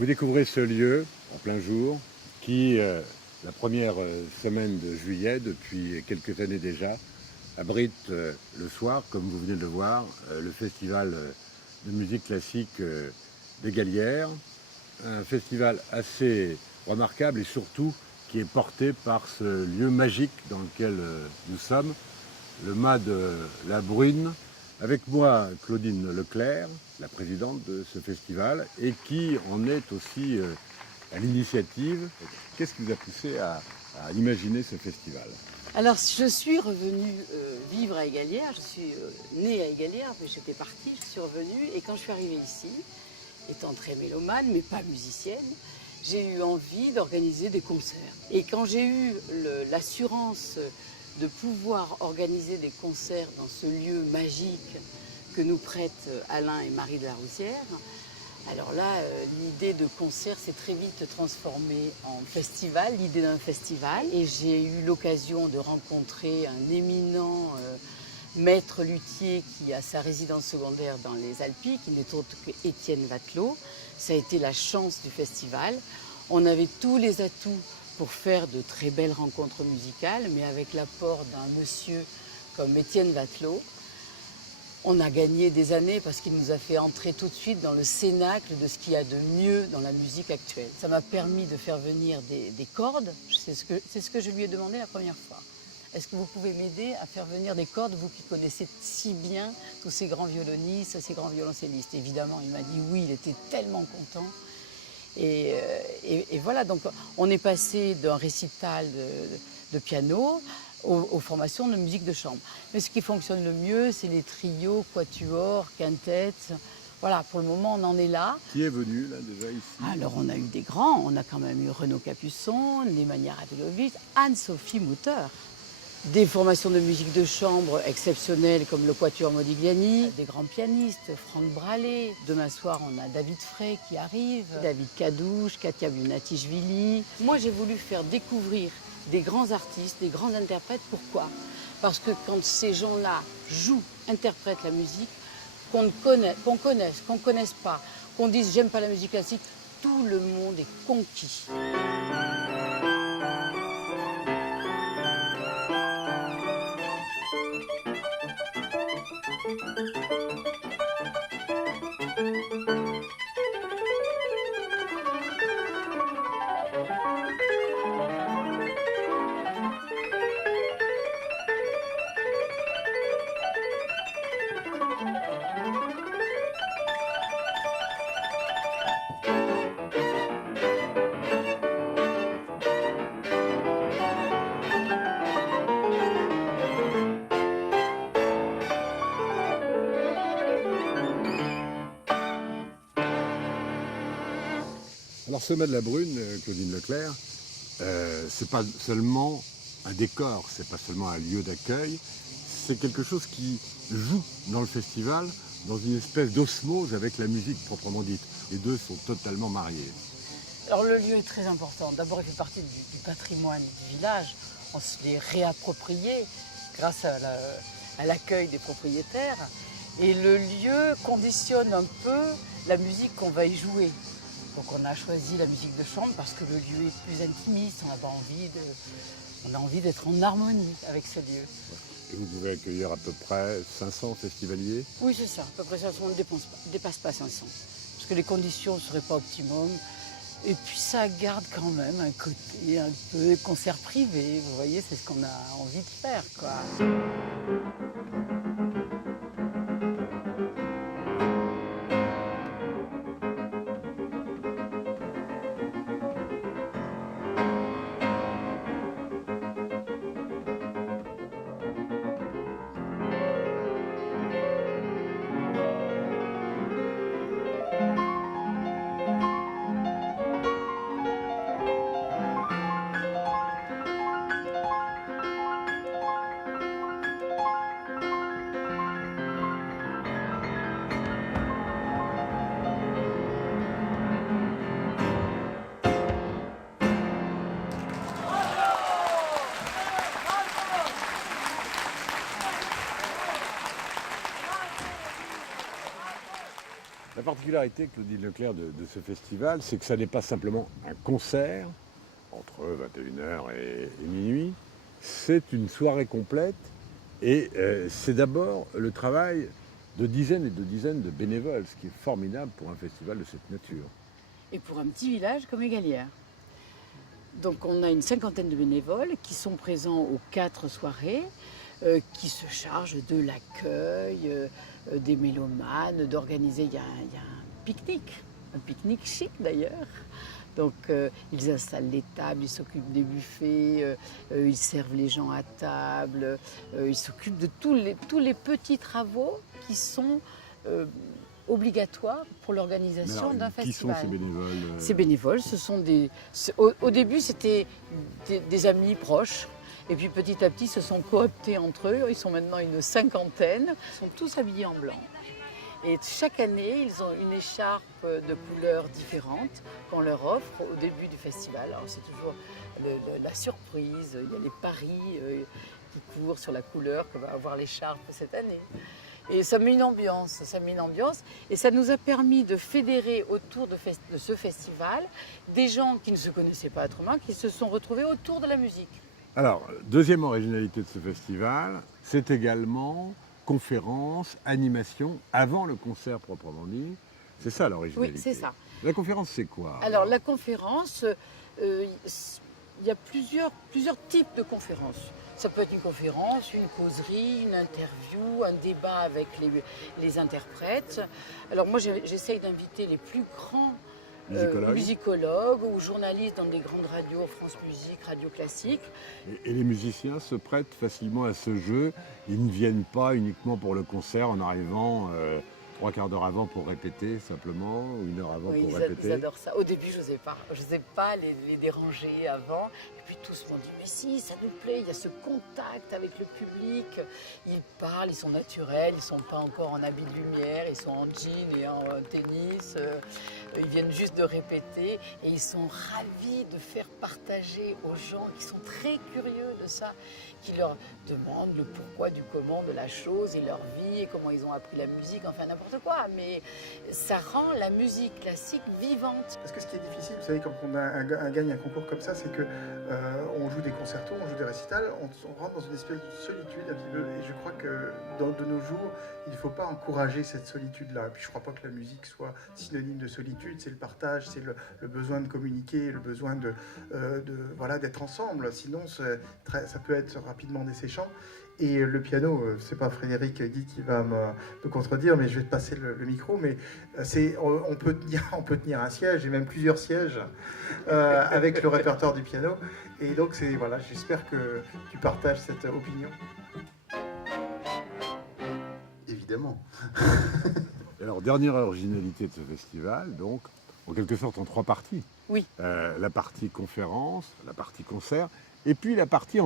Vous découvrez ce lieu en plein jour qui, la première semaine de juillet, depuis quelques années déjà, abrite le soir, comme vous venez de le voir, le festival de musique classique de Galière. Un festival assez remarquable et surtout qui est porté par ce lieu magique dans lequel nous sommes, le mât de la Brune. Avec moi, Claudine Leclerc, la présidente de ce festival, et qui en est aussi à l'initiative. Qu'est-ce qui vous a poussé à imaginer ce festival? Alors, je suis revenue vivre à Égalière. Je suis née à Égalière, mais j'étais partie, je suis revenue. Et quand je suis arrivée ici, étant très mélomane, mais pas musicienne, j'ai eu envie d'organiser des concerts. Et quand j'ai eu l'assurance de pouvoir organiser des concerts dans ce lieu magique que nous prêtent Alain et Marie de la Roussière, alors là, l'idée de concert s'est très vite transformée en festival, l'idée d'un festival. Et j'ai eu l'occasion de rencontrer un éminent maître luthier qui a sa résidence secondaire dans les Alpes, qui n'est autre qu'Étienne Vatelot. Ça a été la chance du festival. On avait tous les atouts pour faire de très belles rencontres musicales, mais avec l'apport d'un monsieur comme Étienne Vatelot, on a gagné des années parce qu'il nous a fait entrer tout de suite dans le cénacle de ce qu'il y a de mieux dans la musique actuelle. Ça m'a permis de faire venir des cordes. C'est ce que je lui ai demandé la première fois. Est-ce que vous pouvez m'aider à faire venir des cordes, vous qui connaissez si bien tous ces grands violonistes, ces grands violoncellistes? Évidemment, il m'a dit oui, il était tellement content. Et voilà, donc on est passé d'un récital de piano aux formations de musique de chambre. Mais ce qui fonctionne le mieux, c'est les trios, quatuors, quintettes. Voilà, pour le moment, on en est là. Qui est venu là déjà ici? Alors, on a eu des grands. On a quand même eu Renaud Capuçon, Nemanja Radulovic, Anne-Sophie Mutter. Des formations de musique de chambre exceptionnelles comme le Quatuor Modigliani, des grands pianistes, Franck Bralé. Demain soir, on a David Frey qui arrive, David Kadouche, Katia Bunatichvili. Moi, j'ai voulu faire découvrir des grands artistes, des grands interprètes. Pourquoi? Parce que quand ces gens-là jouent, interprètent la musique, qu'on connaisse pas, qu'on dise j'aime pas la musique classique, tout le monde est conquis. Alors ce mât de la Brune, Claudine Leclerc, c'est pas seulement un décor, c'est pas seulement un lieu d'accueil, c'est quelque chose qui joue dans le festival dans une espèce d'osmose avec la musique proprement dite. Les deux sont totalement mariés. Alors le lieu est très important. D'abord, il fait partie du patrimoine du village. On se l'est réapproprié grâce à l'accueil des propriétaires. Et le lieu conditionne un peu la musique qu'on va y jouer. Donc on a choisi la musique de chambre parce que le lieu est plus intimiste. On a envie d'être en harmonie avec ce lieu. Et vous pouvez accueillir à peu près 500 festivaliers. Oui, c'est ça. À peu près ça, on ne dépasse pas 500. Parce que les conditions ne seraient pas optimum. Et puis ça garde quand même un côté un peu concert privé. Vous voyez, c'est ce qu'on a envie de faire, quoi. La particularité, Claudie Leclerc, de ce festival, c'est que ça n'est pas simplement un concert entre 21h et minuit, c'est une soirée complète et c'est d'abord le travail de dizaines et de dizaines de bénévoles, ce qui est formidable pour un festival de cette nature. Et pour un petit village comme Égalières. Donc on a une cinquantaine de bénévoles qui sont présents aux 4 soirées, qui se chargent de l'accueil, des mélomanes, d'organiser. Il y a un pique-nique chic d'ailleurs. Donc ils installent les tables, ils s'occupent des buffets, ils servent les gens à table, ils s'occupent de tous les petits travaux qui sont obligatoires pour l'organisation d'un festival. Qui sont ces bénévoles Ces bénévoles, ce sont au début, c'était des amis proches. Et puis petit à petit, ils se sont cooptés entre eux. Ils sont maintenant une cinquantaine. Ils sont tous habillés en blanc. Et chaque année, ils ont une écharpe de couleurs différentes qu'on leur offre au début du festival. Alors c'est toujours la surprise. Il y a les paris qui courent sur la couleur que va avoir l'écharpe cette année. Et ça met une ambiance, et ça nous a permis de fédérer autour de ce festival des gens qui ne se connaissaient pas autrement, qui se sont retrouvés autour de la musique. Alors, deuxième originalité de ce festival, c'est également conférence, animation, avant le concert proprement dit. C'est ça l'originalité. Oui, c'est ça. La conférence, c'est quoi? Alors la conférence, il y a plusieurs types de conférences. Ça peut être une conférence, une causerie, une interview, un débat avec les interprètes. Alors moi, j'essaye d'inviter les plus grands musicologues ou journalistes dans des grandes radios, France Musique, Radio Classique. Et les musiciens se prêtent facilement à ce jeu. Ils ne viennent pas uniquement pour le concert en arrivant 3/4 d'heure avant pour répéter simplement, ou 1 heure avant pour répéter. Ils adorent ça. Au début, je n'osais pas les déranger avant. Et puis tous m'ont dit, mais si, ça nous plaît, il y a ce contact avec le public. Ils parlent, ils sont naturels, ils ne sont pas encore en habit de lumière, ils sont en jean et en tennis. Ils viennent juste de répéter et ils sont ravis de faire partager aux gens qui sont très curieux de ça, qui leur demandent le pourquoi du comment de la chose et leur vie et comment ils ont appris la musique, enfin n'importe quoi. Mais ça rend la musique classique vivante. Parce que ce qui est difficile, vous savez, quand on gagne un concours comme ça, c'est que on joue des concertos, on joue des récitals, on rentre dans une espèce de solitude un petit peu. Et je crois que de nos jours, il ne faut pas encourager cette solitude-là. Et puis je ne crois pas que la musique soit synonyme de solitude. C'est le partage, c'est le besoin de communiquer, le besoin d'être ensemble. Sinon, ça peut être rapidement desséchant. Et le piano, c'est pas Frédéric Guy qui va me contredire, mais je vais te passer le micro. Mais on peut tenir un siège et même plusieurs sièges avec le répertoire du piano. Et donc j'espère que tu partages cette opinion. Évidemment. Alors, dernière originalité de ce festival, donc, en quelque sorte en 3 parties. Oui. La partie conférence, la partie concert, et puis la partie